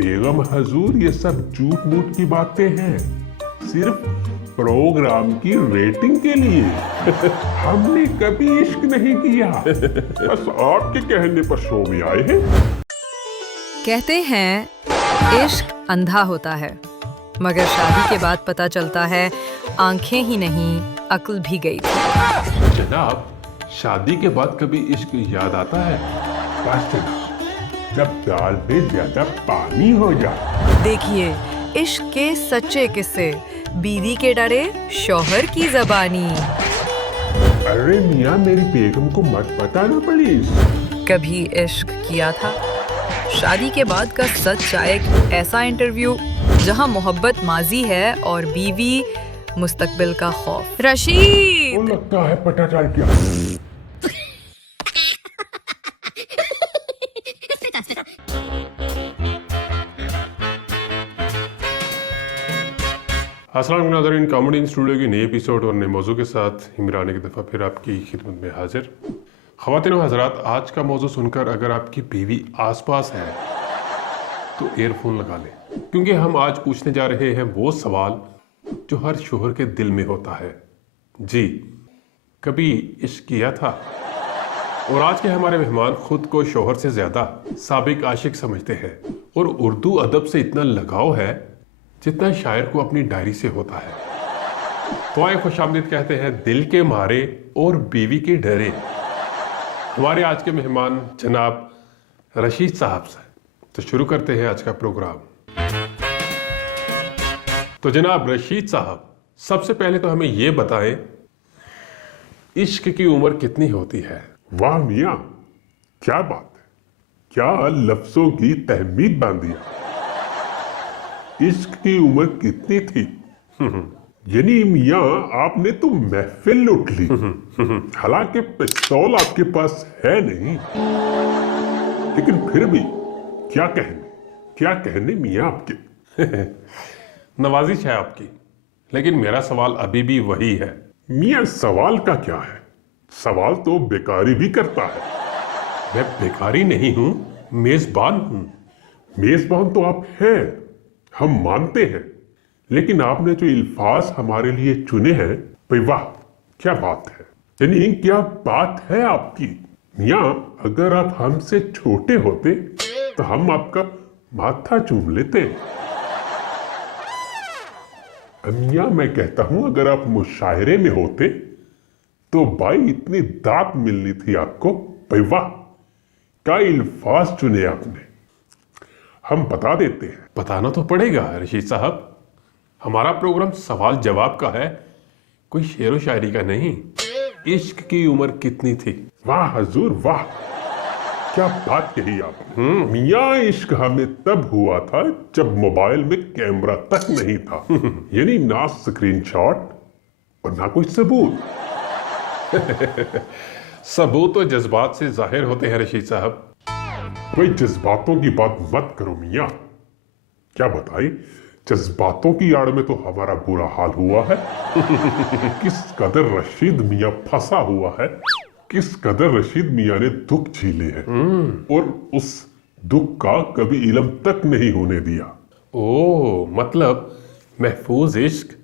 बेगम हजूर ये सब झूठ मूठ की बातें हैं, सिर्फ प्रोग्राम की रेटिंग के लिए। हमने कभी इश्क नहीं किया, बस आपके कहने पर शो में आए हैं। कहते हैं इश्क अंधा होता है, मगर शादी के बाद पता चलता है आंखें ही नहीं अक्ल भी गई थी। जनाब, शादी के बाद कभी इश्क याद आता है? बस जनाब, जब दाल में ज्यादा पानी हो जाए। देखिए इश्क के सच्चे किस्से, बीवी के डरे शौहर की जबानी। अरे मियाँ, मेरी बेगम को मत बताना प्लीज। कभी इश्क किया था? शादी के बाद का सच्चा एक ऐसा इंटरव्यू जहां मोहब्बत माजी है और बीवी मुस्तकबिल का खौफ। वो रशीद, लगता है पता चल गया। अस्सलाम वालेकुम नाज़रीन, कॉमेडी स्टूडियो के नए एपिसोड और नए मौजू के साथ इमरान एक दफ़ा फिर आपकी खिदमत में हाजिर। ख़वातीन व हज़रात, आज का मौजू सुनकर अगर आपकी बीवी आसपास है तो ईयरफोन लगा लें, क्योंकि हम आज पूछने जा रहे हैं वो सवाल जो हर शोहर के दिल में होता है। जी, कभी इश्क किया था? और आज के हमारे मेहमान खुद को शोहर से ज़्यादा साबिक आशिक समझते हैं और उर्दू अदब से इतना लगाव है जितना शायर को अपनी डायरी से होता है। तो आए खुशामदीद कहते हैं दिल के मारे और बीवी के डरे। हमारे आज के मेहमान जनाब रशीद साहब से। तो शुरू करते हैं आज का प्रोग्राम। तो जनाब रशीद साहब, सबसे पहले तो हमें ये बताएं, इश्क की उम्र कितनी होती है? वाह मियाँ, क्या बात है, क्या लफ्जों की तहमीद बांधी। इश्क की उम्र कितनी थी? यानी मियाँ, आपने तो महफिल लूट ली। हालांकि पिस्तौल आपके पास है नहीं, लेकिन फिर भी क्या कहने मियाँ आपके। नवाजिश है आपकी, लेकिन मेरा सवाल अभी भी वही है। मियाँ, सवाल का क्या है? सवाल तो बेकारी भी करता है। मैं बेकारी नहीं हूं, मेजबान हूं। मेजबान तो आप हैं, हम मानते हैं, लेकिन आपने जो अल्फाज हमारे लिए चुने हैं, भाई वाह, क्या बात है। यानी क्या बात है आपकी। मियाँ, अगर आप हमसे छोटे होते तो हम आपका माथा चूम लेते। मियाँ, मैं कहता हूं, अगर आप मुशायरे में होते तो भाई इतनी दात मिलनी थी आपको। भाई वाह, क्या अल्फाज चुने आपने। हम बता देते हैं। बताना तो पड़ेगा रशीद साहब, हमारा प्रोग्राम सवाल जवाब का है, कोई शेर व शायरी का नहीं। इश्क की उम्र कितनी थी? वाह हजूर वाह, क्या बात कही आपने। मियाँ, इश्क हमें तब हुआ था जब मोबाइल में कैमरा तक नहीं था। यानी ना स्क्रीनशॉट और ना कोई सबूत। सबूत तो जज्बात से जाहिर होते हैं रशीद साहब। कोई जज्बातों की बात मत करो मियाँ। क्या बताएं, जज्बातों की आड़ में तो हमारा बुरा हाल हुआ है। किस कदर रशीद मियाँ फंसा हुआ है, किस कदर रशीद मियाँ ने दुख झेले हैं और उस दुख का कभी इल्म तक नहीं होने दिया। ओ, मतलब महफूज इश्क,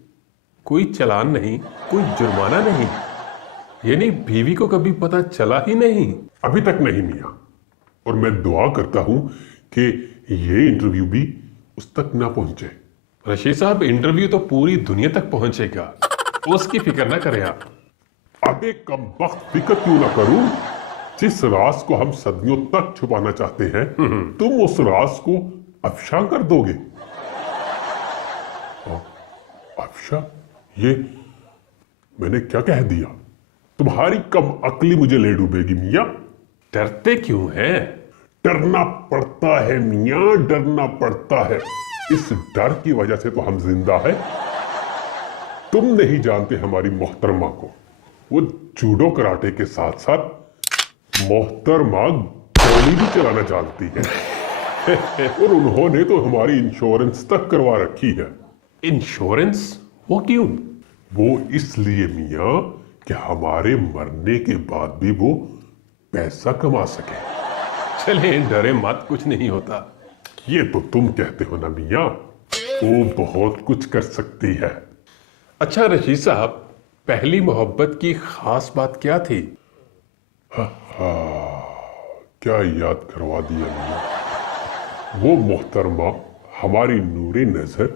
कोई चालान नहीं, कोई जुर्माना नहीं, यानी बीवी को कभी पता चला ही नहीं? अभी तक नहीं मियाँ, और मैं दुआ करता हूं कि ये इंटरव्यू भी उस तक ना पहुंचे। रशीद साहब, इंटरव्यू तो पूरी दुनिया तक पहुंचेगा, उसकी फिक्र ना करें आप। अबे कम वक्त फिक्र क्यों ना करूं? जिस राज को हम सदियों तक छुपाना चाहते हैं, तुम उस राज को अफशा कर दोगे। अफशा? ये मैंने क्या कह दिया? तुम्हारी कम अक्ली मुझे ले डूबेगी मियाँ। डरते क्यों हैं? डरना पड़ता है मियाँ, डरना पड़ता है। इस डर की वजह से तो हम जिंदा है। तुम नहीं जानते हमारी मोहतरमा को, वो जूडो कराटे के साथ साथ मोहतरमा गोली भी चलाना जानती है। और उन्होंने तो हमारी इंश्योरेंस तक करवा रखी है। इंश्योरेंस? वो क्यों? वो इसलिए मियाँ कि हमारे मरने के बाद भी वो पैसा कमा सके। चले डरे मत, कुछ नहीं होता। ये तो तुम कहते हो ना मियाँ, वो बहुत कुछ कर सकती है। अच्छा रशीद साहब, पहली मोहब्बत की खास बात क्या थी? क्या याद करवा दिया मियाँ। वो मोहतरमा हमारी नूरी नजर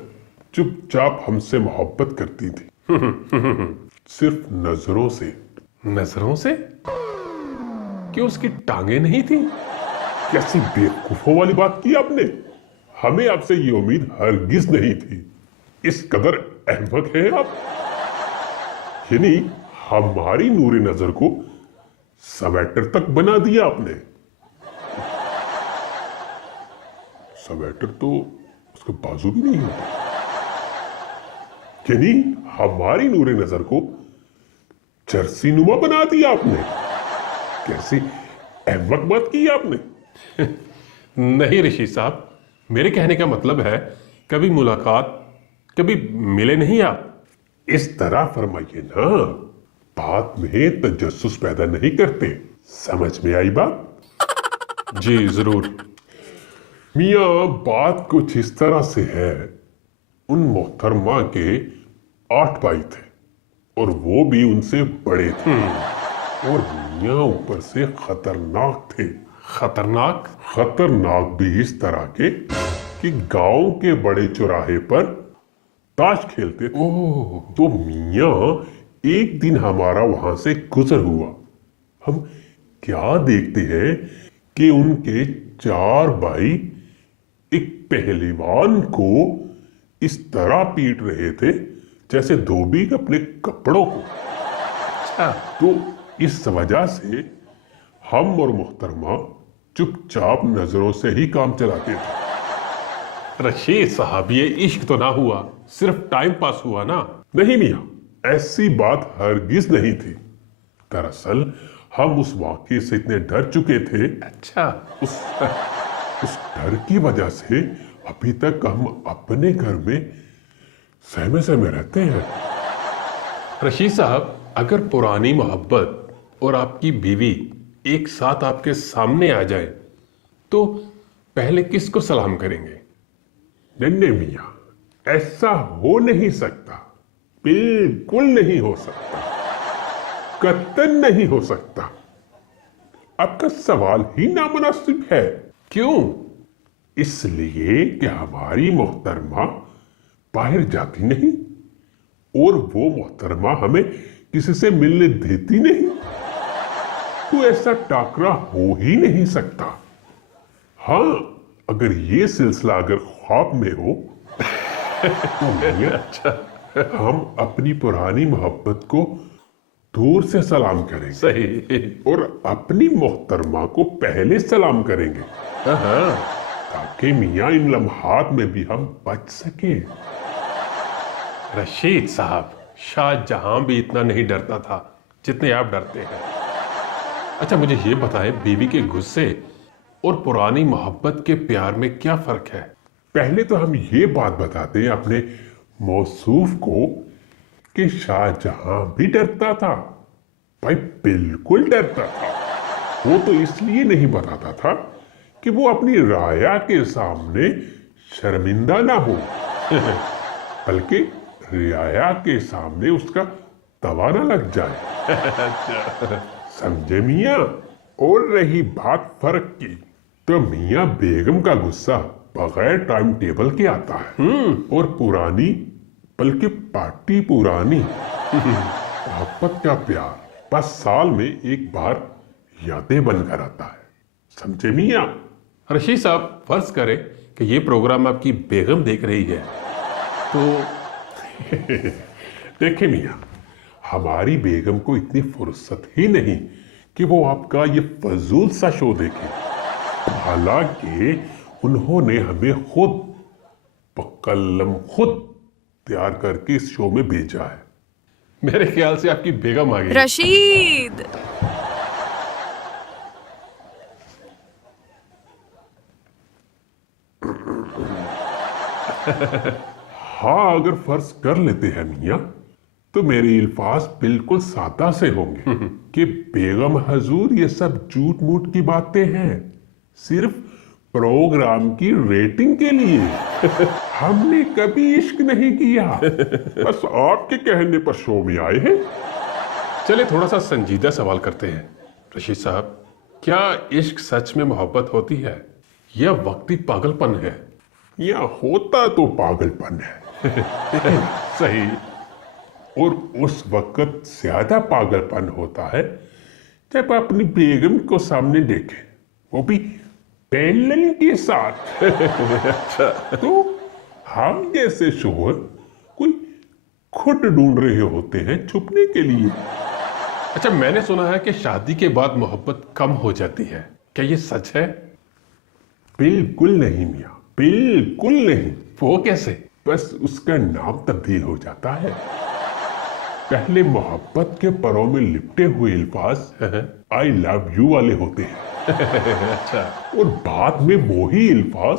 चुपचाप हमसे मोहब्बत करती थी। सिर्फ नजरों से। नजरों से? क्यों उसकी टांगे नहीं थी? कैसी बेवकूफों वाली बात की आपने। हमें आपसे ये उम्मीद हरगिज नहीं थी। इस कदर अहमक है आप। यानी हमारी नूरी नजर को स्वेटर तक बना दिया आपने। स्वेटर तो उसके बाजू भी नहीं होते। यानी हमारी नूरी नजर को चरसी नुमा बना दिया आपने। कैसी अहमक बात की आपने। नहीं रशीद साहब, मेरे कहने का मतलब है कभी मुलाकात, कभी मिले नहीं आप? इस तरह फरमाइए ना, बात में तजस्सुस पैदा नहीं करते। समझ में आई बात? जी जरूर। मियाँ, बात कुछ इस तरह से है। उन मोहतरमा के 8 भाई थे और वो भी उनसे बड़े थे। और मियाँ ऊपर से खतरनाक थे। खतरनाक? खतरनाक भी इस तरह के कि गांव के बड़े चौराहे पर ताश खेलते थे। तो मियाँ एक दिन हमारा वहां से गुजर हुआ। हम क्या देखते हैं कि उनके 4 भाई एक पहलवान को इस तरह पीट रहे थे जैसे धोबी अपने कपड़ों को। अच्छा। तो इस वजह से हम और मोहतरमा चुपचाप नजरों से ही काम चलाते थे। रशीद साहब, ये इश्क तो ना हुआ, सिर्फ टाइम पास हुआ ना? नहीं मियाँ, ऐसी बात हरगिज नहीं थी। दरअसल हम उस वाकये से इतने डर चुके थे। अच्छा। उस डर की वजह से अभी तक हम अपने घर में सहमे सहमे रहते हैं। रशीद साहब, अगर पुरानी मोहब्बत और आपकी बीवी एक साथ आपके सामने आ जाए तो पहले किसको सलाम करेंगे? नन्हे मियाँ, ऐसा हो नहीं सकता। बिल्कुल नहीं हो सकता। कतई नहीं हो सकता। आपका सवाल ही नामुनासिब है। क्यों? इसलिए कि हमारी मोहतरमा बाहर जाती नहीं और वो मोहतरमा हमें किसी से मिलने देती नहीं। तो ऐसा टाकरा हो ही नहीं सकता। हाँ, अगर ये सिलसिला अगर ख्वाब में हो तो मियां, हम अपनी पुरानी मोहब्बत को दूर से सलाम करेंगे। सही। और अपनी मोहतरमा को पहले सलाम करेंगे हाँ। ताकि मियाँ इन लम्हात में भी हम बच सके। रशीद साहब, शाहजहां भी इतना नहीं डरता था जितने आप डरते हैं। अच्छा, मुझे ये बताएं, बीवी के गुस्से और पुरानी मोहब्बत के प्यार में क्या फर्क है? पहले तो हम ये बात बताते हैं अपने मौसूफ को कि शाहजहां भी डरता था। भाई बिल्कुल डरता था। वो तो इसलिए नहीं बताता था कि वो अपनी राया के सामने शर्मिंदा ना हो, बल्कि रियाया के सामने उसका तवा ना लग जाए। समझे मियाँ? और रही बात फर्क की, तो मियाँ बेगम का गुस्सा बगैर टाइम टेबल के आता है। और पुरानी, बल्कि पार्टी पुरानी मोहब्बत का प्यार बस साल में एक बार यादें बनकर आता है। समझे मियाँ? रशीद साहब, फर्ज करें कि ये प्रोग्राम आपकी बेगम देख रही है तो देखिए मियाँ, हमारी बेगम को इतनी फुर्सत ही नहीं कि वो आपका ये फजूल सा शो देखे। हालांकि उन्होंने हमें खुद बकलम खुद तैयार करके इस शो में भेजा है। मेरे ख्याल से आपकी बेगम आ गई। रशीद, हाँ, अगर फर्ज कर लेते हैं मियाँ तो मेरे अल्फाज बिल्कुल सादा से होंगे कि बेगम हजूर ये सब झूठ मूठ की बातें हैं। सिर्फ प्रोग्राम की रेटिंग के लिए। हमने कभी इश्क नहीं किया, बस आपके कहने पर शो में आए हैं। चलिए थोड़ा सा संजीदा सवाल करते हैं रशीद साहब, क्या इश्क सच में मोहब्बत होती है या वक्ती पागलपन है? या होता तो पागलपन है सही। और उस वक्त ज्यादा पागलपन होता है जब अपनी बेगम को सामने देखे, वो भी बेलन के साथ। अच्छा। तो हम जैसे शोहर कोई खुद ढूंढ रहे होते हैं छुपने के लिए। अच्छा, मैंने सुना है कि शादी के बाद मोहब्बत कम हो जाती है, क्या ये सच है? बिल्कुल नहीं मियाँ, बिल्कुल नहीं। वो कैसे? बस उसका नाम तब्दील हो जाता है। पहले मोहब्बत के परों में लिपटे हुए अल्फाज आई लव यू वाले होते हैं। अच्छा। और बाद में वही अल्फाज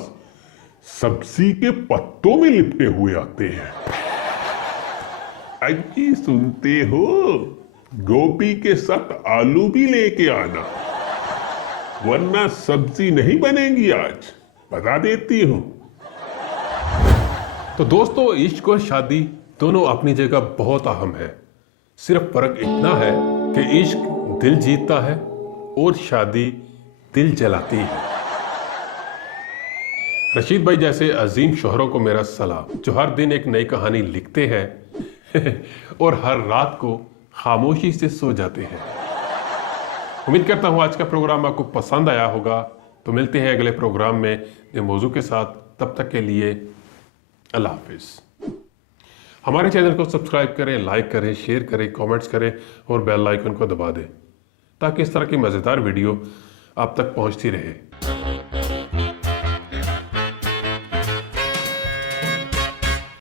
सब्जी के पत्तों में लिपटे हुए आते हैं। अजी सुनते हो, गोभी के साथ आलू भी लेके आना, वरना सब्जी नहीं बनेगी आज, बता देती हूं। तो दोस्तों, इश्क और शादी दोनों अपनी जगह बहुत अहम है। सिर्फ फर्क इतना है कि इश्क दिल जीतता है और शादी दिल जलाती है। रशीद भाई जैसे अजीम शोहरों को मेरा सलाम, जो हर दिन एक नई कहानी लिखते हैं और हर रात को खामोशी से सो जाते हैं। उम्मीद करता हूँ आज का प्रोग्राम आपको पसंद आया होगा। तो मिलते हैं अगले प्रोग्राम में नए मौजू के साथ। तब तक के लिए अल्लाह हाफिज। हमारे चैनल को सब्सक्राइब करें, लाइक करें, शेयर करें, कमेंट्स करें और बेल आइकन को दबा दें ताकि इस तरह की मज़ेदार वीडियो आप तक पहुंचती रहे।